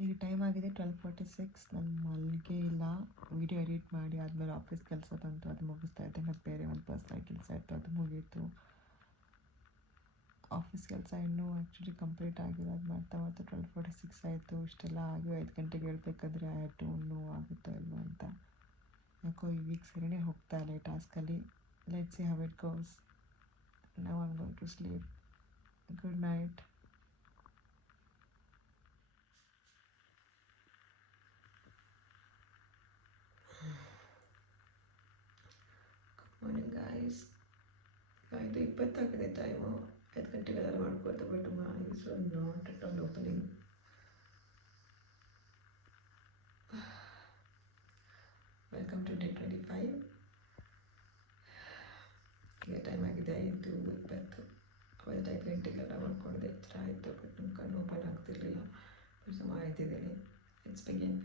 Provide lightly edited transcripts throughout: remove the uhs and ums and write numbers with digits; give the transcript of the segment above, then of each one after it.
ಈಗ ಟೈಮ್ ಆಗಿದೆ 12:46. ನಾನು ಮಲ್ಗೆ ಇಲ್ಲ. ವೀಡಿಯೋ ಎಡಿಟ್ ಮಾಡಿ ಆದಮೇಲೆ ಆಫೀಸ್ ಕೆಲಸ ತಂತು, ಅದು ಮುಗಿಸ್ತಾ ಇದ್ದೆ. ಮತ್ತು ಬೇರೆ ಒಂದು ಪರ್ಸ್ನಲ್ ಕೆಲಸ ಇತ್ತು, ಅದು ಮುಗೀತು. ಆಫೀಸ್ ಕೆಲಸ ಇನ್ನೂ ಆ್ಯಕ್ಚುಲಿ ಕಂಪ್ಲೀಟ್ ಆಗಿಲ್ಲ. ಅದು ಮಾಡ್ತಾ 12:46 ಆಯಿತು. ಇಷ್ಟೆಲ್ಲ ಆಗಿ 5 ಗಂಟೆಗೆ ಹೇಳ್ಬೇಕಾದ್ರೆ ಆಯಿತು ನೋವು ಆಗುತ್ತೋ ಇಲ್ವೋ ಅಂತ. ಯಾಕೋ ಈ ವೀಕ್ ಸರಿನೇ ಹೋಗ್ತಾ ಇಲ್ಲ ಈ ಟಾಸ್ಕಲ್ಲಿ. Let's see how it goes. Now I am going to sleep. Good night. Morning guys. 5:20 time. 5 ಗಂಟೆಗೆ ಅದೆಲ್ಲ ಮಾಡ್ಕೊಳ್ತಾ but my eyes are not at all opening. Welcome to day 25. ಈಗ ಟೈಮ್ ಆಗಿದೆ 5:20. ಅವತ್ತು 5 ಗಂಟೆಗೆಲ್ಲ ಮಾಡ್ಕೊಂಡಿದ್ದೆ. ಎಚ್ಚರ ಆಯಿತು ಬಟ್ ನಮ್ಮ ಕಣ್ಣು ಓಪನ್ ಆಗ್ತಿರ್ಲಿಲ್ಲ. ಸಮ ಆಯ್ತಿದ್ದೀನಿ. It's begin.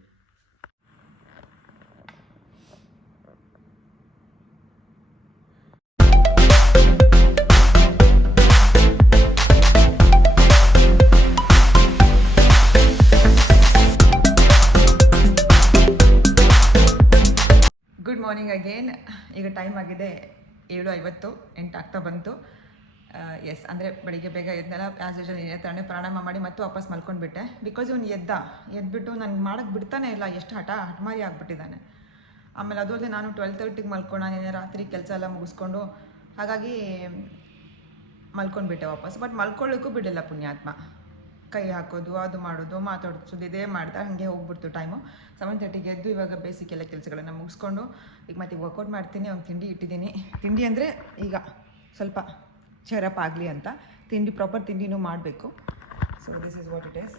Good morning again. ಈಗ ಟೈಮ್ ಆಗಿದೆ 7:50. 8 ಆಗ್ತಾ ಬಂತು. ಎಸ್, ಅಂದರೆ ಬೆಳಿಗ್ಗೆ ಬೇಗ ಎದ್ದೆಲ್ಲ ಆ್ಯಸ್ ಯೂಶುವಲ್ ಥರನೇ ಪ್ರಾಣಾಯಾಮ ಮಾಡಿ ಮತ್ತು ವಾಪಸ್ ಮಲ್ಕೊಂಡ್ಬಿಟ್ಟೆ. ಬಿಕಾಸ್ ಇವನು ಎದ್ಬಿಟ್ಟು ನನಗೆ ಮಾಡೋಕ್ಕೆ ಬಿಡ್ತಾನೆ ಇಲ್ಲ. ಎಷ್ಟು ಹಠಮಾರಿ ಆಗಿಬಿಟ್ಟಿದ್ದಾನೆ. ಆಮೇಲೆ ಅದು ಅಲ್ಲದೆ ನಾನು 12:30ಗೆ ಮಲ್ಕೊಳ್ಳೋಣ ರಾತ್ರಿ ಕೆಲಸ ಎಲ್ಲ ಮುಗಿಸ್ಕೊಂಡು, ಹಾಗಾಗಿ ಮಲ್ಕೊಂಡ್ಬಿಟ್ಟೆ ವಾಪಸ್. ಬಟ್ ಮಲ್ಕೊಳ್ಳೋಕ್ಕೂ ಬಿಡಲಿಲ್ಲ ಪುಣ್ಯಾತ್ಮ. ಕೈ ಹಾಕೋದು, ಅದು ಮಾಡೋದು, ಮಾತಾಡ್ಸೋದು, ಇದೇ ಮಾಡ್ತಾ ಹಾಗೆ ಹೋಗ್ಬಿಡ್ತು ಟೈಮು. 7:30ಗೆ ಎದ್ದು ಇವಾಗ ಬೇಸಿಕ್ ಎಲ್ಲ ಕೆಲಸಗಳನ್ನು ಮುಗಿಸ್ಕೊಂಡು ಈಗ ಮತ್ತೆ ವರ್ಕೌಟ್ ಮಾಡ್ತೀನಿ. ಅವ್ನು ತಿಂಡಿ ಇಟ್ಟಿದ್ದೀನಿ. ತಿಂಡಿ ಅಂದರೆ ಈಗ ಸ್ವಲ್ಪ ಚೆರಪ್ ಆಗಲಿ ಅಂತ ತಿಂಡಿ, ಪ್ರಾಪರ್ ತಿಂಡಿನೂ ಮಾಡಬೇಕು. So this is what it is.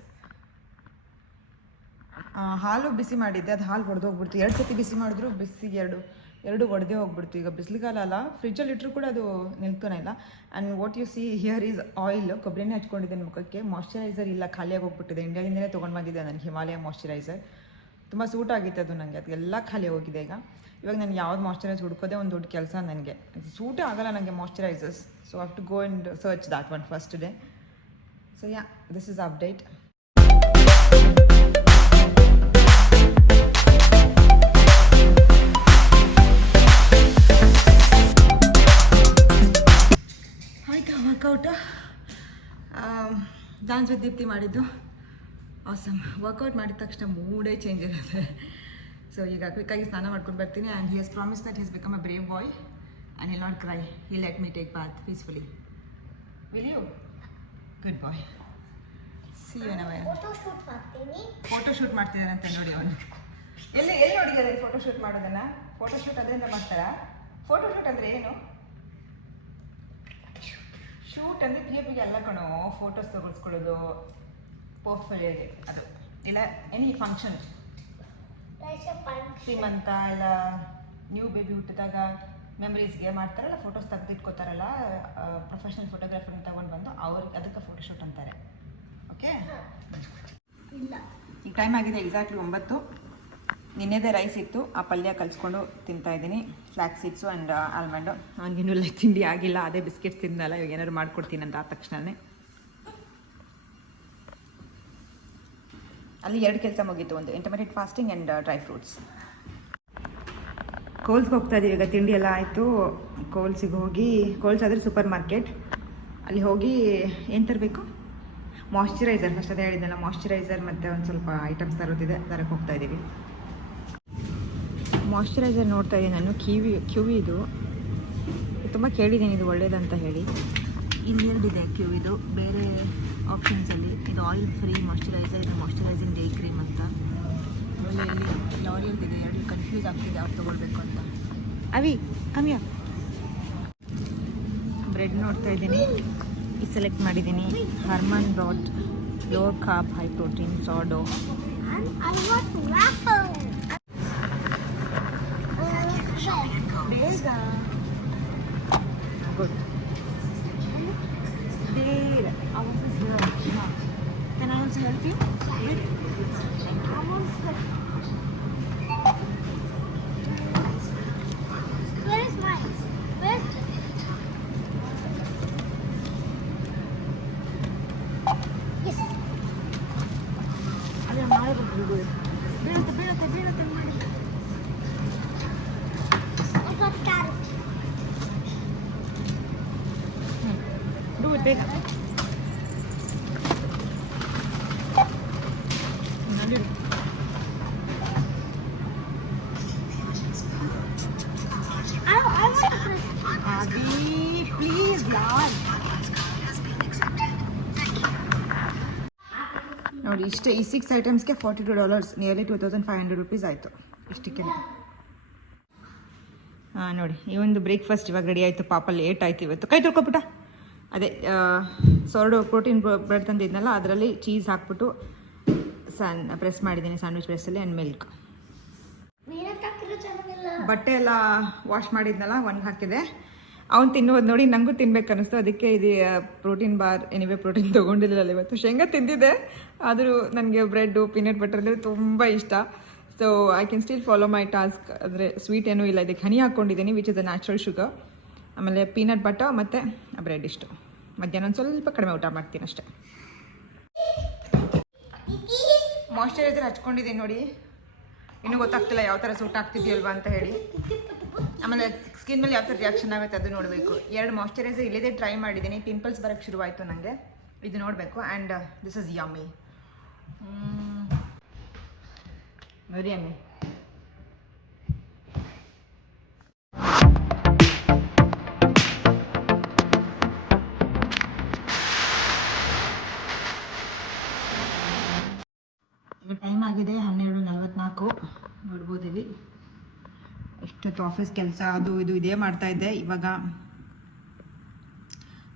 ಹಾಲು ಬಿಸಿ ಮಾಡಿದ್ದೆ, ಅದು ಹಾಲು ಒಡೆದೋಗ್ಬಿಡ್ತು. 2 ಸತಿ ಬಿಸಿ ಮಾಡಿದ್ರು ಬಿಸಿಗೆ ಎರಡು ಒಡೆದೇ ಹೋಗ್ಬಿಡ್ತು. ಈಗ ಬಿಸಿಲುಗಾಲ ಅಲ್ಲ, ಫ್ರಿಜ್ಜಲ್ಲಿ ಇಟ್ಟರು ಕೂಡ ಅದು ನಿಲ್ತಾನೆ ಇಲ್ಲ. And what you see here is oil. ಕೊಬ್ಬರಿನೇ ಹಚ್ಕೊಂಡಿದ್ದೇನೆ ಮುಖಕ್ಕೆ. ಮಾಯ್ಶ್ಚರೈಸರ್ ಇಲ್ಲ, ಖಾಲಿಯಾಗಿ ಹೋಗ್ಬಿಟ್ಟಿದೆ. ಇಂಡಿಯಾದಿಂದಲೇ ತೊಗೊಂಡು ಬಂದಿದ್ದೆ ನಾನು ಹಿಮಾಲಯ ಮಾಯ್ಶ್ಚರೈಸರ್. ತುಂಬ ಸೂಟ್ ಆಗಿತ್ತು ಅದು ನನಗೆ. ಅದೆಲ್ಲ ಖಾಲಿ ಹೋಗಿದೆ ಈಗ. ಇವಾಗ ನಾನು ಯಾವ್ದು ಮಾಯ್ಶ್ಚರೈಸ್ ಹುಡ್ಕೋದೆ ಒಂದು ದೊಡ್ಡ ಕೆಲಸ ನನಗೆ. ಅದು ಸೂಟೇ ಆಗಲ್ಲ ನನಗೆ moisturisers. So I have to go and search that one first day. So yeah, this is update. Workout dance with Deepti ಮಾಡಿದ್ದು ಆಸಮ್. ವರ್ಕೌಟ್ ಮಾಡಿದ ತಕ್ಷಣ ಮೂಡೇ ಚೇಂಜ್ ಇರುತ್ತೆ. ಸೊ ಈಗ ಕ್ವಿಕ್ಕಾಗಿ ಸ್ನಾನ ಮಾಡ್ಕೊಂಡು ಬರ್ತೀನಿ. And he has promise that he's become a brave boy and will not cry. He let me take bath peacefully. Will you? Good boy. See you now. Photo shoot ಮಾಡ್ತಿದ್ದಾರಂತೆ ನೋಡಿ ಅವನು. ಎಲ್ಲಿ ನೋಡಿದ್ದಾರೆ ಫೋಟೋ ಶೂಟ್ ಮಾಡೋದನ್ನು? Photo shoot ಅದರಿಂದ ಮಾಡ್ತಾರಾ? Photo shoot ಅಂದರೆ ಏನು? ಶೂಟ್ ಅಂದರೆ PFಗೆ ಎಲ್ಲ ಕಣೋ, ಫೋಟೋಸ್ ತಗೊಳ್ಸ್ಕೊಳ್ಳೋದು ಪೋರ್ಟ್ಫೋಲಿಯೋಗೆ. ಅದು ಇಲ್ಲ ಎನಿ ಫಂಕ್ಷನ್, ಶ್ರೀಮಂತ ಇಲ್ಲ ನ್ಯೂ ಬೇಬಿ ಹುಟ್ಟಿದಾಗ ಮೆಮರೀಸ್ಗೆ ಮಾಡ್ತಾರಲ್ಲ, ಫೋಟೋಸ್ ತೆಗೆದಿಟ್ಕೋತಾರಲ್ಲ, ಪ್ರೊಫೆಷ್ನಲ್ ಫೋಟೋಗ್ರಾಫರ್ನ ತೊಗೊಂಡು ಬಂದು ಅವ್ರಿಗೆ ಅದಕ್ಕೆ ಫೋಟೋಶೂಟ್ ಅಂತಾರೆ. ಓಕೆ, ಇಲ್ಲ ಈಗ ಟೈಮ್ ಆಗಿದೆ ಎಕ್ಸಾಕ್ಟ್ಲಿ 9. ನಿನ್ನೆದೇ ರೈಸ್ ಇತ್ತು, ಆ ಪಲ್ಯ ಕಲಿಸ್ಕೊಂಡು ತಿಂತಾಯಿದ್ದೀನಿ. Flax seeds and almond. ನನಗೇನು ಲೈಕ್ ತಿಂಡಿ ಆಗಿಲ್ಲ, ಅದೇ ಬಿಸ್ಕೆಟ್ಸ್ ತಿಂದಲ್ಲ. ಇವಾಗ ಏನಾದ್ರು ಮಾಡ್ಕೊಡ್ತೀನಿ ಅಂತ ಆದ ತಕ್ಷಣವೇ. ಅಲ್ಲಿ 2 ಕೆಲಸ ಮುಗೀತು. ಒಂದು intermediate fasting and dry fruits. ಕೋಲ್ಸ್ಗೆ ಹೋಗ್ತಾ ಇದ್ದೀವಿ. ಈಗ ತಿಂಡಿ ಎಲ್ಲ ಆಯಿತು. ಕೋಲ್ಸ್ ಆದರೆ ಸೂಪರ್ ಮಾರ್ಕೆಟ್. ಅಲ್ಲಿ ಹೋಗಿ ಏನು ತರಬೇಕು? ಮಾಯ್ಶ್ಚರೈಸರ್. ಫಸ್ಟ್ ಅದೇ ಹೇಳಿದ್ದೆಲ್ಲ, ಮಾಯ್ಶ್ಚರೈಸರ್ ಮತ್ತು ಒಂದು ಸ್ವಲ್ಪ ಐಟಮ್ಸ್ ತರೋದಿದೆ, ತರಕ್ಕೆ ಹೋಗ್ತಾ ಇದ್ದೀವಿ. ಮಾಯ್ಶ್ಚರೈಸರ್ ನೋಡ್ತಾ ಇದ್ದೀನಿ ನಾನು. ಕ್ಯೂವಿದು ತುಂಬ ಕೇಳಿದ್ದೀನಿ, ಇದು ಒಳ್ಳೇದಂತ ಹೇಳಿ. ಇಲ್ಲಿ 2 ಇದೆ ಕ್ಯೂವಿದು. ಬೇರೆ ಆಪ್ಷನ್ಸಲ್ಲಿ ಇದು ಆಯಿಲ್ ಫ್ರೀ ಮಾಯ್ಶ್ಚರೈಸರ್, ಇದು ಮಾಯ್ಶ್ಚರೈಸಿಂಗ್ ಡೇ ಕ್ರೀಮ್ ಅಂತ. ಆಮೇಲೆ ಇಲ್ಲಿ ಲಾರಿಯಲ್ದಿದೆ. 2 ಕನ್ಫ್ಯೂಸ್ ಆಗ್ತಿದೆ ಯಾವ್ದು ತೊಗೊಳ್ಬೇಕು ಅಂತ. ಅಮಿಯಾ ಬ್ರೆಡ್ ನೋಡ್ತಾ ಇದ್ದೀನಿ. ಇದು ಸೆಲೆಕ್ಟ್ ಮಾಡಿದ್ದೀನಿ. ಹರ್ಮನ್ bread low carb high protein sourdough. Good. There, our office here. Can I also help you? Where is mine? Where? Yes. ಬೀಳುತ್ತೆ ಬೀಳುತ್ತೆ ಬೀಳುತ್ತೆ ಮಾಡಿ. ಡೂ ಇಟ್ ಬೇಗ. ಪ್ಲೀಸ್ ಯಾರ್ ನೋಡಿ ಇಷ್ಟೇ ಈ 6 ಐಟಮ್ಸ್ಗೆ $42, ನಿಯರ್ಲಿ $2,500 ಆಯಿತು ಇಷ್ಟಕ್ಕೆ. ಹಾಂ ನೋಡಿ ಈ ಒಂದು ಬ್ರೇಕ್ಫಾಸ್ಟ್ ಇವಾಗ ರೆಡಿ ಆಯಿತು. ಪಾಪ ಲೇಟ್ ಆಯ್ತು ಇವತ್ತು. ಕೈ ತೊಳ್ಕೊಬಿಟ್ಟ. ಅದೇ ಸೋರ್ಡೋ ಪ್ರೋಟೀನ್ ಬ್ರೆಡ್ ತಂದಿದ್ನಲ್ಲ, ಅದರಲ್ಲಿ ಚೀಸ್ ಹಾಕ್ಬಿಟ್ಟು ಪ್ರೆಸ್ ಮಾಡಿದ್ದೀನಿ ಸ್ಯಾಂಡ್ವಿಚ್ ಪ್ರೆಸ್ಸಲ್ಲಿ, ಆ್ಯಂಡ್ ಮಿಲ್ಕ್. ಬಟ್ಟೆ ಎಲ್ಲ ವಾಶ್ ಮಾಡಿದ್ನಲ್ಲ, ಒಣಗಿ ಹಾಕಿದೆ. ಅವ್ನು ತಿನ್ನೋದು ನೋಡಿ ನನಗೂ ತಿನ್ಬೇಕು ಅನ್ನಿಸ್ತು. ಅದಕ್ಕೆ ಇದು ಪ್ರೋಟೀನ್ ಬಾರ್, ಎನಿವೆ ಪ್ರೋಟೀನ್ ತೊಗೊಂಡಿರಲಿಲ್ಲ ಇವತ್ತು. ಶೇಂಗಾ ತಿಂದಿದ್ದೆ, ಆದರೂ ನನಗೆ ಬ್ರೆಡ್ಡು ಪೀನಟ್ ಬಟರ್ ಅಂದರೆ ತುಂಬ ಇಷ್ಟ. So I can still follow my task. ಅಂದರೆ ಸ್ವೀಟ್ ಏನೂ ಇಲ್ಲ, ಇದಕ್ಕೆ ಹನಿ ಹಾಕ್ಕೊಂಡಿದ್ದೀನಿ, which is a natural sugar. ಆಮೇಲೆ ಪೀನಟ್ ಬಟರ್ ಮತ್ತು ಬ್ರೆಡ್ ಇಷ್ಟು. ಮಧ್ಯಾಹ್ನ ಒಂದು ಸ್ವಲ್ಪ ಕಡಿಮೆ ಊಟ ಮಾಡ್ತೀನಿ ಅಷ್ಟೇ. ಮಾಯ್ಶ್ಚರೈಸರ್ ಹಚ್ಕೊಂಡಿದ್ದೀನಿ ನೋಡಿ, ಇನ್ನೂ ಗೊತ್ತಾಗ್ತಿಲ್ಲ ಯಾವ ಥರ ಸೂಟ್ ಆಗ್ತಿದೆಯಲ್ವಾ ಅಂತ ಹೇಳಿ. ಆಮೇಲೆ ಸ್ಕಿನ್ ಮೇಲೆ ಯಾವ ಥರ ರಿಯಾಕ್ಷನ್ ಆಗುತ್ತೆ ಅದು ನೋಡಬೇಕು. 2 ಮಾಯ್ಶ್ಚರೈಸರ್ ಇಲ್ಲದೇ ಟ್ರೈ ಮಾಡಿದ್ದೀನಿ, ಪಿಂಪಲ್ಸ್ ಬರೋಕ್ಕೆ ಶುರುವಾಯಿತು ನನಗೆ. ಇದು ನೋಡಬೇಕು. And this is yummy, very yummy. Time ಆಗಿದೆ 12:44. ನೋಡ್ಬೋದಿಲ್ಲಿ ಎಷ್ಟೊತ್ತು ಆಫೀಸ್ ಕೆಲಸ ಅದು ಇದು ಇದೇ ಮಾಡ್ತಾಯಿದ್ದೆ. ಇವಾಗ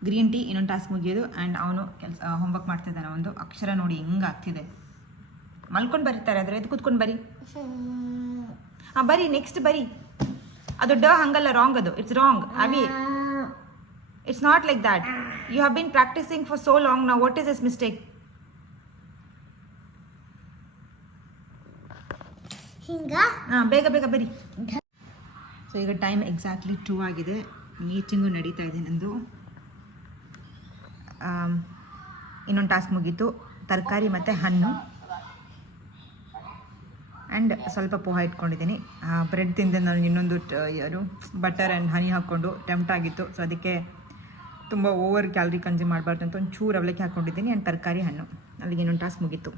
ಗ್ರೀನ್ ಟೀ, ಇನ್ನೊಂದು ಟಾಸ್ಕ್ ಮುಗಿಯೋದು. ಆ್ಯಂಡ್ ಅವನು ಕೆಲಸ ಹೋಮ್ವರ್ಕ್ ಮಾಡ್ತಿದ್ದಾನೆ. ಒಂದು ಅಕ್ಷರ ನೋಡಿ ಹೆಂಗೆ ಆಗ್ತಿದೆ. ಮಲ್ಕೊಂಡು ಬರೀತಾರೆ, ಆದರೆ ಎದ್ದು ಕೂತ್ಕೊಂಡು ಬರಿ. ಹಾಂ ಬರಿ, ನೆಕ್ಸ್ಟ್ ಬರಿ. ಅದು ಹಂಗಲ್ಲ, ರಾಂಗ್ ಅದು. It's wrong Avi. It's not like that. You have been practising for so long now. What is this mistake? ಹಾಂ ಬೇಗ ಬೇಗ ಬರಿ. ಸೊ ಈಗ ಟೈಮ್ ಎಕ್ಸಾಕ್ಟ್ಲಿ 2 ಆಗಿದೆ. ಮೀಟಿಂಗು ನಡೀತಾ ಇದೆ ನಂದು. ಇನ್ನೊಂದು ಟಾಸ್ಕ್ ಮುಗೀತು. ತರಕಾರಿ ಮತ್ತು ಹಣ್ಣು ಆ್ಯಂಡ್ ಸ್ವಲ್ಪ ಪೋಹ ಇಟ್ಕೊಂಡಿದ್ದೀನಿ. ಬ್ರೆಡ್ ತಿಂದೆ ನಾನು. ಇನ್ನೊಂದು ಬಟರ್ ಆ್ಯಂಡ್ ಹನಿ ಹಾಕ್ಕೊಂಡು ಟೆಂಪ್ಟ್ ಆಗಿತ್ತು. ಸೊ ಅದಕ್ಕೆ ತುಂಬ ಓವರ್ ಕ್ಯಾಲರಿ ಕನ್ಸ್ಯೂಮ್ ಮಾಡಬಾರ್ದು ಅಂತ ಒಂಚೂರು ಅವಲಕ್ಕಿ ಹಾಕ್ಕೊಂಡಿದ್ದೀನಿ. ಆ್ಯಂಡ್ ತರಕಾರಿ ಹಣ್ಣು. ಅಲ್ಲಿಗೆ ಇನ್ನೊಂದು ಟಾಸ್ಕ್ ಮುಗೀತು.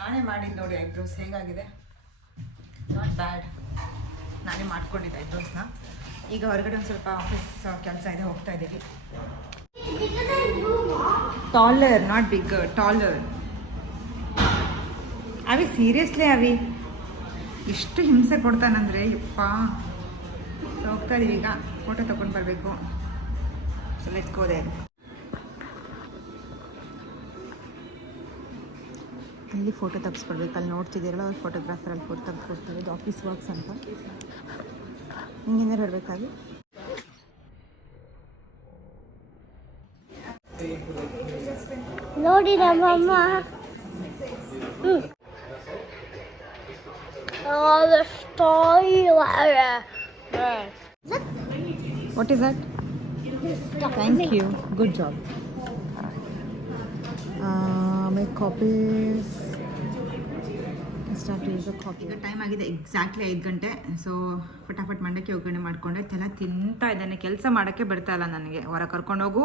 ನಾನೇ ಮಾಡಿದ್ದು ನೋಡಿ ಐಬ್ರೋಸ್ ಹೇಗಾಗಿದೆ. Not bad. ನಾನೇ ಮಾಡ್ಕೊಂಡಿದ್ದೆ ಐಬ್ರೋಸ್ನ. ಈಗ ಹೊರಗಡೆ ಒಂದು ಸ್ವಲ್ಪ ಆಫೀಸ್ ಕೆಲಸ ಇದೆ, ಹೋಗ್ತಾ ಇದ್ದೀವಿ. Taller, not big, taller. Avi seriously Avi ಎಷ್ಟು ಹಿಂಸೆ ಕೊಡ್ತಾನಂದರೆ ಯಪ್ಪ. ಹೋಗ್ತಾ ಇದೀವಿ ಈಗ. ಫೋಟೋ ತೊಗೊಂಡು ಬರಬೇಕು. So let's go there. ಅಲ್ಲಿ ಫೋಟೋ ತೆಗೆಸ್ಕೊಡ್ಬೇಕು. ಅಲ್ಲಿ ನೋಡ್ತಿದ್ದೀರಲ್ಲ, ಅವ್ರು ಫೋಟೋಗ್ರಾಫರಲ್ಲಿ ಫೋಟೋ ತೆಗೆದುಕೊಡ್ತಾರೆ. ಇದು ಆಫೀಸ್ ವರ್ಕ್ಸ್ ಅಂತ. ಹಿಂಗೇನಾರು ಇರಬೇಕಾಗಿ ನೋಡಿ ನಮ್ಮಮ್ಮ. What is that? Thank you, good job. Make copies. Start use copy. ಈಗ ಟೈಮ್ ಆಗಿದೆ ಎಕ್ಸಾಕ್ಟ್ಲಿ 5 ಗಂಟೆ. ಸೊ ಫಟಾಫಟ್ ಮಂಡಕ್ಕೆ ಒಗ್ಗರಣೆ ಮಾಡಿಕೊಂಡೆ. ತಲೆ ತಿಂತಾ ಇದ್ದಾನೆ. ಕೆಲಸ ಮಾಡೋಕ್ಕೆ ಬರ್ತಾ ಇಲ್ಲ ನನಗೆ. ಹೊರಗೆ ಕರ್ಕೊಂಡೋಗು,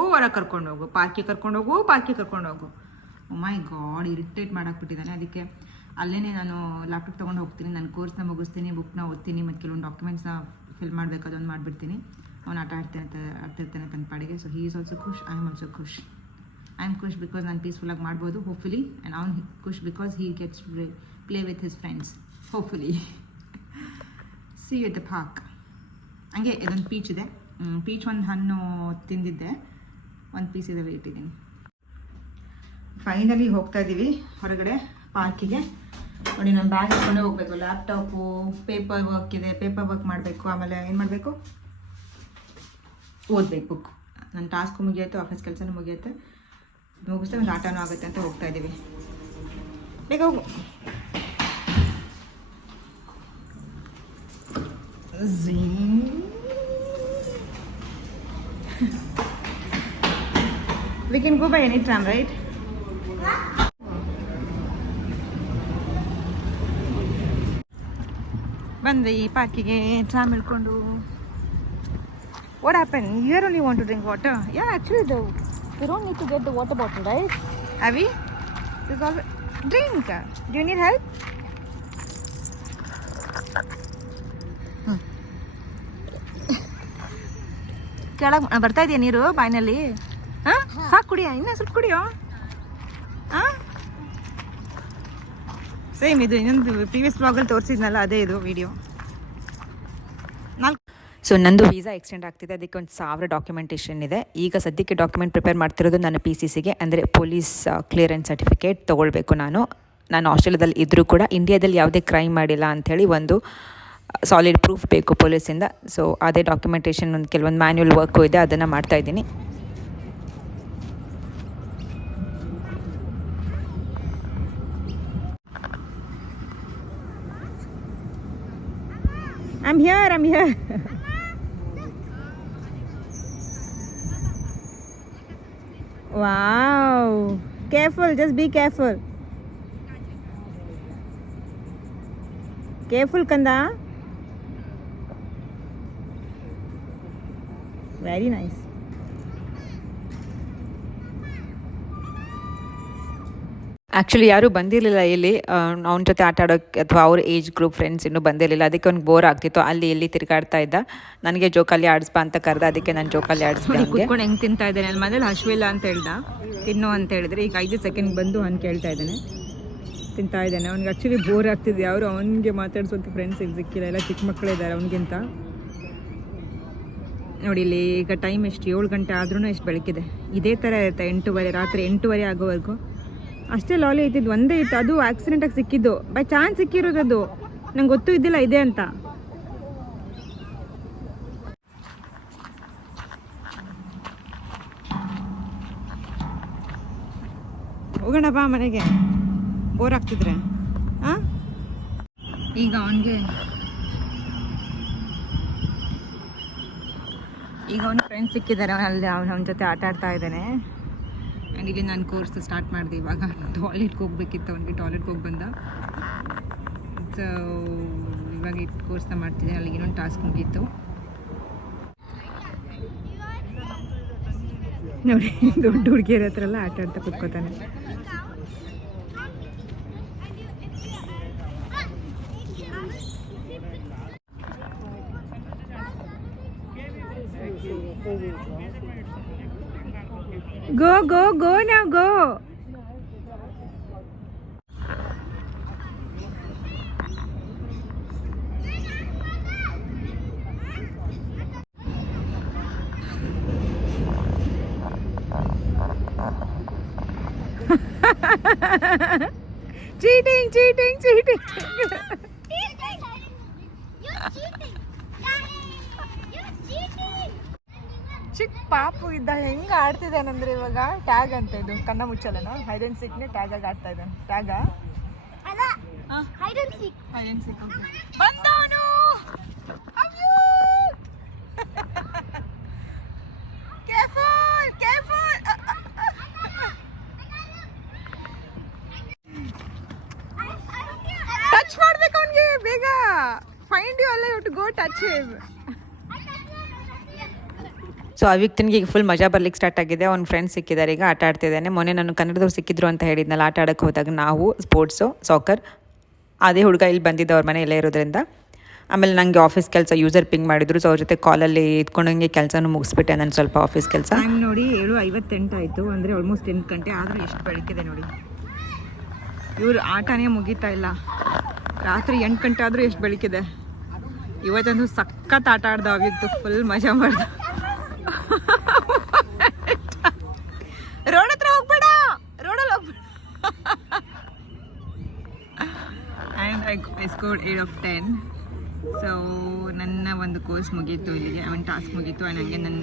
ಪಾರ್ಕಿಗೆ ಕರ್ಕೊಂಡೋಗು. ಓ ಮೈ ಗಾಡ್, ಇರಿಟೇಟ್ ಮಾಡಾಕ್ಬಿಟ್ಟಿದ್ದಾನೆ. ಅದಕ್ಕೆ ಅಲ್ಲೇ ನಾನು ಲ್ಯಾಪ್ಟಾಪ್ ತೊಗೊಂಡು ಹೋಗ್ತೀನಿ. ನನ್ನ ಕೋರ್ಸ್ನ ಮುಗಿಸ್ತೀನಿ, ಬುಕ್ನ ಓದ್ತೀನಿ, ಮತ್ತು ಕೆಲವೊಂದು ಡಾಕ್ಯುಮೆಂಟ್ಸ್ನ ಫಿಲ್ ಮಾಡಬೇಕು, ಅದೊಂದು ಮಾಡಿಬಿಡ್ತೀನಿ. ಅವ್ನು ಆಡ್ತಿರ್ತಾನೆ ತನ್ನ ಪಾಡಿಗೆ. ಸೊ ಹೀ ಈಸ್ ಆಲ್ಸೋ ಖುಷ್, ಐ ಆಮ್ ಆಲ್ಸೋ ಖುಷ್. ಐ ಆಮ್ ಖುಷ್ ಬಿಕಾಸ್ ನಾನು ಪೀಸ್ಫುಲ್ಲಾಗಿ ಮಾಡ್ಬೋದು ಹೋಪ್ಫುಲಿ. ಆ್ಯಂಡ್ ಅವ್ನು ಖುಷ್ because he gets play with his friends hopefully. See with the park. ಹಂಗೆ ಇದೊಂದು ಪೀಚ್ ಇದೆ. ಪೀಚ್ ಒಂದು ಹಣ್ಣು ತಿಂದಿದ್ದೆ, ಒಂದು ಪೀಸ್ ಇದೆ ಇಟ್ಟಿದ್ದೀನಿ. ಫೈನಲಿ ಹೋಗ್ತಾ ಇದ್ದೀವಿ ಹೊರಗಡೆ ಪಾರ್ಕಿಗೆ. ನೋಡಿ ನಾನು ಬ್ಯಾಗ್ ಹಾಕ್ಕೊಂಡೇ ಹೋಗಬೇಕು. ಲ್ಯಾಪ್ಟಾಪು, ಪೇಪರ್ ವರ್ಕ್ ಇದೆ, ಪೇಪರ್ ವರ್ಕ್ ಮಾಡಬೇಕು. ಆಮೇಲೆ ಏನು ಮಾಡಬೇಕು, ಓದಬೇಕು ಬುಕ್. ನನ್ನ ಟಾಸ್ಕು ಮುಗಿಯುತ್ತೆ, ಆಫೀಸ್ ಕೆಲಸನೂ ಮುಗಿಯುತ್ತೆ. ಮುಗಿಸ್ತೇ ಒಂದು ಆಟನೂ ಆಗುತ್ತೆ ಅಂತ ಹೋಗ್ತಾ ಇದ್ದೀವಿ. ಬೇಗ ಹೋಗು. We can go by any time, right? ಬಂದ್ವಿ ಈ ಪಾರ್ಕಿಗೆ ಟ್ರಾಮ್ ಹಿಡ್ಕೊಂಡು. What happened? You only want to drink water? Yeah, actually, we don't need to get the water bottle, right? Avi? There's always... Drink. Do you need help? ಕೆಳಗೆ ಬರ್ತಾ ಇದೆಯಾ ನೀರು ಬಾಯಿನಲ್ಲಿ? ಹಾಂ, ಸಾಕು ಕುಡಿಯೋ, ಇನ್ನೂ ಸ್ವಲ್ಪ ಕುಡಿಯೋ. ಹಾಂ, ಸೇಮ್ ಇದು ಇನ್ನೊಂದು ಪ್ರೀವಿಯಸ್ ಬ್ಲಾಗಲ್ಲಿ ತೋರಿಸಿದ್ನಲ್ಲ ಅದೇ ಇದು ವಿಡಿಯೋ. ಸೊ ನಂದು ವೀಸಾ ಎಕ್ಸ್ಟೆಂಡ್ ಆಗ್ತಿದೆ, ಅದಕ್ಕೆ 1,000 ಡಾಕ್ಯುಮೆಂಟೇಷನ್ ಇದೆ. ಈಗ ಸದ್ಯಕ್ಕೆ ಡಾಕ್ಯುಮೆಂಟ್ ಪ್ರಿಪೇರ್ ಮಾಡ್ತಿರೋದು ನನ್ನ PCCಗೆ, ಅಂದರೆ ಪೊಲೀಸ್ ಕ್ಲಿಯರೆನ್ಸ್ ಸರ್ಟಿಫಿಕೇಟ್ ತೊಗೊಳ್ಬೇಕು. ನಾನು ಆಸ್ಟ್ರೇಲಿಯಾದಲ್ಲಿ ಇದ್ದರೂ ಕೂಡ ಇಂಡಿಯಾದಲ್ಲಿ ಯಾವುದೇ ಕ್ರೈಮ್ ಮಾಡಿಲ್ಲ ಅಂಥೇಳಿ ಒಂದು ಸಾಲಿಡ್ ಪ್ರೂಫ್ ಬೇಕು ಪೊಲೀಸಿಂದ. ಸೊ ಅದೇ ಡಾಕ್ಯುಮೆಂಟೇಷನ್ ಒಂದು ಕೆಲವೊಂದು ಮ್ಯಾನ್ಯುವಲ್ ವರ್ಕು ಇದೆ, ಅದನ್ನು ಮಾಡ್ತಾಯಿದ್ದೀನಿ. I'm here. Wow. Careful, just be careful. Careful, Kanda. Very nice. Actually ಯಾರೂ ಬಂದಿರಲಿಲ್ಲ ಇಲ್ಲಿ ಅವನ ಜೊತೆ ಆಟ ಆಡೋಕ್ಕೆ, ಅಥವಾ ಅವ್ರ ಏಜ್ ಗ್ರೂಪ್ ಫ್ರೆಂಡ್ಸ್ ಇನ್ನೂ ಬಂದಿರಲಿಲ್ಲ. ಅದಕ್ಕೆ ಅವ್ನಿಗೆ ಬೋರ್ ಆಗ್ತಿತ್ತು, ಅಲ್ಲಿ ಎಲ್ಲಿ ತಿರುಗಾಡ್ತಾ ಇದ್ದ. ನನಗೆ ಜೋಕಾಲಿ ಆಡಿಸ್ಬಾ ಅಂತ ಕರೆದ, ಅದಕ್ಕೆ ನಾನು ಜೋಕಾಲಿ ಆಡಿಸ್ದೆ. ಕುತ್ಕೊಂಡು ಹೆಂಗೆ ತಿಂತಾ ಇದ್ದಾನೆ, ನನ್ನ ಮನೇಲಿ ಹಶ್ವಿಲ್ಲ ಅಂತ ಹೇಳ್ದ, ತಿನ್ನು ಅಂತ ಹೇಳಿದ್ರೆ ಈಗ 5 ಸೆಕೆಂಡ್ ಬಂದು ಅವ್ನು ಕೇಳ್ತಾ ಇದ್ದಾನೆ, ತಿಂತಾ ಇದ್ದಾನೆ. ಅವ್ನಿಗೆ ಆ್ಯಕ್ಚುಲಿ ಬೋರ್ ಆಗ್ತಿದೆ, ಅವರು ಅವನಿಗೆ ಮಾತಾಡ್ಸೋಕ್ಕೆ ಫ್ರೆಂಡ್ಸ್ ಸಿಕ್ಕಿಲ್ಲ, ಎಲ್ಲ ಚಿಕ್ಕ ಮಕ್ಕಳೇ ಇದ್ದಾರೆ ಅವನಿಗಿಂತ. ನೋಡಿ ಇಲ್ಲಿ ಈಗ ಟೈಮ್ ಎಷ್ಟು, 7 ಗಂಟೆ ಆದ್ರೂ ಎಷ್ಟು ಬೆಳಕಿದೆ. ಇದೇ ಥರ ಇರುತ್ತೆ 8:30, ರಾತ್ರಿ 8:30 ಆಗೋವರೆಗೂ ಅಷ್ಟೇ ಲಾಲಿ ಇದ್ದಿದ್ದು. ಒಂದೇ ಇತ್ತು, ಅದು ಆಕ್ಸಿಡೆಂಟಾಗಿ ಸಿಕ್ಕಿದ್ದು, ಬೈ ಚಾನ್ಸ್ ಸಿಕ್ಕಿರೋದು. ಅದು ನಂಗೆ ಗೊತ್ತೂ ಇದ್ದಿಲ್ಲ ಇದೆ ಅಂತ. ಹೋಗೋಣ ಬಾ ಮನೆಗೆ, ಬೋರ್ ಆಗ್ತಿದ್ರೆ. ಹಾಂ, ಈಗ ಅವನಿಗೆ ಫ್ರೆಂಡ್ಸ್ ಸಿಕ್ಕಿದ್ದಾರೆ, ಅವನ ಜೊತೆ ಆಟ ಆಡ್ತಾ ಇದ್ದಾನೆ. ಆ್ಯಂಡ್ ಇಲ್ಲಿ ನಾನು ಕೋರ್ಸ್ ಸ್ಟಾರ್ಟ್ ಮಾಡಿದೆ. ಇವಾಗ ಟಾಯ್ಲೆಟ್ಗೆ ಹೋಗ್ಬೇಕಿತ್ತು, ಅವನಿಗೆ ಟಾಯ್ಲೆಟ್ಗೆ ಹೋಗಿ ಬಂದ. ಸೊ ಇವಾಗ ಈ ಕೋರ್ಸ್ನ ಮಾಡ್ತಿದ್ದೆ, ಅಲ್ಲಿಗೆ ಇನ್ನೊಂದು ಟಾಸ್ಕ್ ಮುಗೀತು. ನೋಡಿ ದೊಡ್ಡ ಹುಡುಗಿಯರ ಹತ್ರ ಎಲ್ಲ ಆಟ ಆಡ್ತಾ ಕುತ್ಕೋತಾನೆ. Go now, go. Cheating. ಚಿಕ್ಕ ಪಾಪು ಇದ್ದ ಹೆಂಗೆ ಆಡ್ತಿದ್ದಾನಂದ್ರೆ ಇವಾಗ ಟ್ಯಾಗ್ ಅಂತ, ಇದು ಕಣ್ಣ ಮುಚ್ಚಲನ ಹೈಡ್ ಅಂಡ್ ಸೀಕ್ನೇ ಟ್ಯಾಗಾಗಿ ಆಡ್ತಾ ಇದ್ದಾನೆ. ಟ್ಯಾಗ ಹೈಡ್ ಅಂಡ್ ಸೀಕ್ ಬಂದವನು. ಟಚ್ ಮಾಡ್ಬೇಕು ಅವನಿಗೆ ಬೇಗ. ಫೈಂಡ್ ಯು ಅಲ್ಲ, you to go touch him. So ಅವಿಕ್ತನಿಗೆ ಈಗ ಫುಲ್ ಮಜಾ ಬರ್ಲಿಕ್ಕೆ ಸ್ಟಾರ್ಟ್ ಆಗಿದೆ. ಅವ್ನ ಫ್ರೆಂಡ್ಸ್ ಸಿಕ್ಕಿದ್ದಾರೆ, ಈಗ ಆಟ ಆಡ್ತಿದ್ದಾನೆ. ಮೊನ್ನೆ ನಾನು ಕನ್ನಡದವ್ರು ಸಿಕ್ಕಿದ್ರು ಅಂತ ಹೇಳಿದ್ನಲ್ಲ, ಆಟ ಆಡೋಕ್ಕೆ ಹೋದಾಗ ನಾವು ಸ್ಪೋರ್ಟ್ಸು ಸಾಕರ್, ಅದೇ ಹುಡುಗ ಇಲ್ಲಿ ಬಂದಿದ್ದ ಅವ್ರ ಮನೆ ಎಲ್ಲ ಇರೋದ್ರಿಂದ. ಆಮೇಲೆ ನನಗೆ ಆಫೀಸ್ ಕೆಲಸ ಯೂಸರ್ ಪಿಂಗ್ ಮಾಡಿದ್ರು, ಸೊ ಅವ್ರ ಜೊತೆ ಕಾಲಲ್ಲಿ ಇದ್ಕೊಂಡಂಗೆ ಕೆಲಸನೂ ಮುಗಿಸ್ಬಿಟ್ಟೆ ನಾನು ಸ್ವಲ್ಪ ಆಫೀಸ್ ಕೆಲಸ. ಟೈಮ್ ನೋಡಿ 7:58 ಆಯಿತು, ಅಂದರೆ ಆಲ್ಮೋಸ್ಟ್ 8 ಗಂಟೆ. ಆದರೆ ಎಷ್ಟು ಬೆಳಕಿದೆ ನೋಡಿ. ಇವ್ರು ಆಟನೇ ಮುಗೀತಾ ಇಲ್ಲ. ರಾತ್ರಿ 8 ಗಂಟೆ ಆದರೂ ಎಷ್ಟು ಬೆಳಕಿದೆ. ಇವತ್ತಂದು ಸಖತ್ ಆಟ ಆಡ್ದ ಅವಿತ್ತು, ಫುಲ್ ಮಜಾ ಮಾಡ್ದ. ರೋಡ್ ಹತ್ರ ಹೋಗ್ಬೇಡ, ರೋಡಲ್ಲಿ ಹೋಗ್ಬೇಡ. And I scored 8 of 10. So ನನ್ನ ಒಂದು ಕೋರ್ಸ್ ಮುಗೀತು ಇಲ್ಲಿಗೆ, ಒಂದು ಟಾಸ್ಕ್ ಮುಗೀತು. ಆ್ಯಂಡ್ ಹಂಗೆ ನನ್ನ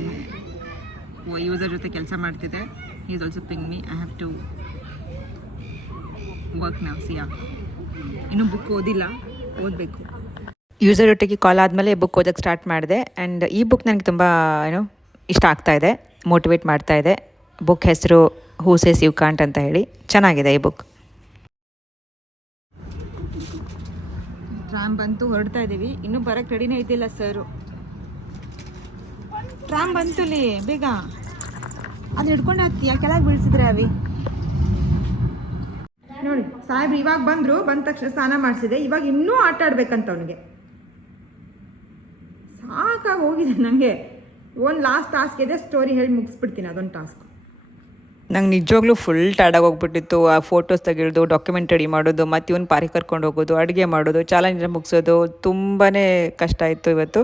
ಯೂಸರ್ ಜೊತೆ ಕೆಲಸ ಮಾಡ್ತಿದ್ದೆ. He is also ping me. I have to work now. Siya ಇನ್ನೂ ಬುಕ್ ಓದಿಲ್ಲ, ಓದಬೇಕು. ಯೂಸರ್ ಒಟ್ಟಿಗೆ ಕಾಲ್ ಆದಮೇಲೆ ಬುಕ್ ಓದೋಕ್ಕೆ ಸ್ಟಾರ್ಟ್ ಮಾಡಿದೆ. ಆ್ಯಂಡ್ ಈ ಬುಕ್ ನನಗೆ ತುಂಬ ಇಷ್ಟ ಆಗ್ತಾ ಇದೆ, ಮೋಟಿವೇಟ್ ಮಾಡ್ತಾ ಇದೆ. ಬುಕ್ ಹೆಸರು ಹೂ ಸೇಸ್ ಯು ಕಾಂಟ್ ಅಂತ ಹೇಳಿ, ಚೆನ್ನಾಗಿದೆ ಈ ಬುಕ್. ಟ್ರಾಮ್ ಬಂತು, ಹೊರಡ್ತಾ ಇದ್ದೀವಿ. ಇನ್ನೂ ಬರೋಕ್ಕೆ ರೆಡಿನೇ ಇದ್ದಿಲ್ಲ ಸರು. ಟ್ರಾಮ್ ಬಂತುಲಿ ಬೇಗ, ಅದು ಹಿಡ್ಕೊಂಡು ಹತ್ತಿ ಕೆಳಗೆ ಬೀಳ್ಸಿದ್ರೆ ಅವಿ. ನೋಡಿ ಸಾಹೇಬ್ರು ಇವಾಗ ಬಂದರು, ಬಂದ ತಕ್ಷಣ ಸ್ನಾನ ಮಾಡಿಸಿದೆ. ಇವಾಗ ಇನ್ನೂ ಆಟ ಆಡ್ಬೇಕಂತ ಅವನಿಗೆ. ಸಾಕಾಗಿ ಹೋಗಿದೆ ನನಗೆ. ಒಂದು ಲಾಸ್ಟ್ ಟಾಸ್ಕ್ ಇದೆ, ಸ್ಟೋರಿ ಹೇಳಿ ಮುಗಿಸ್ಬಿಡ್ತೀನಿ ಅದೊಂದು ಟಾಸ್ಕ್. ನಂಗೆ ನಿಜವಾಗ್ಲೂ ಫುಲ್ ಟೈರ್ಡಾಗಿ ಹೋಗ್ಬಿಟ್ಟಿತ್ತು. ಆ ಫೋಟೋಸ್ ತೆಗೆಯೋದು, ಡಾಕ್ಯುಮೆಂಟ್ ರೆಡಿ ಮಾಡೋದು, ಮತ್ತು ಇವನು ಪಾರಿಗೆ ಕರ್ಕೊಂಡು ಹೋಗೋದು, ಅಡುಗೆ ಮಾಡೋದು, ಚಾಲೆಂಜ್ ಮುಗಿಸೋದು ತುಂಬಾ ಕಷ್ಟ ಆಯಿತು ಇವತ್ತು.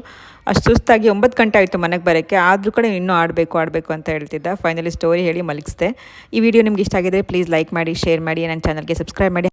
ಅಷ್ಟು ಸುಸ್ತಾಗಿ 9 ಗಂಟೆ ಆಯಿತು ಮನೆಗೆ ಬರೋಕ್ಕೆ. ಆದರೂ ಕೂಡ ಇನ್ನೂ ಆಡಬೇಕು ಅಂತ ಹೇಳ್ತಿದ್ದ. ಫೈನಲಿ ಸ್ಟೋರಿ ಹೇಳಿ ಮಲಗಿಸ್ದೆ. ಈ ವಿಡಿಯೋ ನಿಮ್ಗೆ ಇಷ್ಟ ಆಗಿದ್ರೆ ಪ್ಲೀಸ್ ಲೈಕ್ ಮಾಡಿ, ಶೇರ್ ಮಾಡಿ, ನನ್ನ ಚಾನಲ್ಗೆ ಸಬ್ಸ್ಕ್ರೈಬ್ ಮಾಡಿ.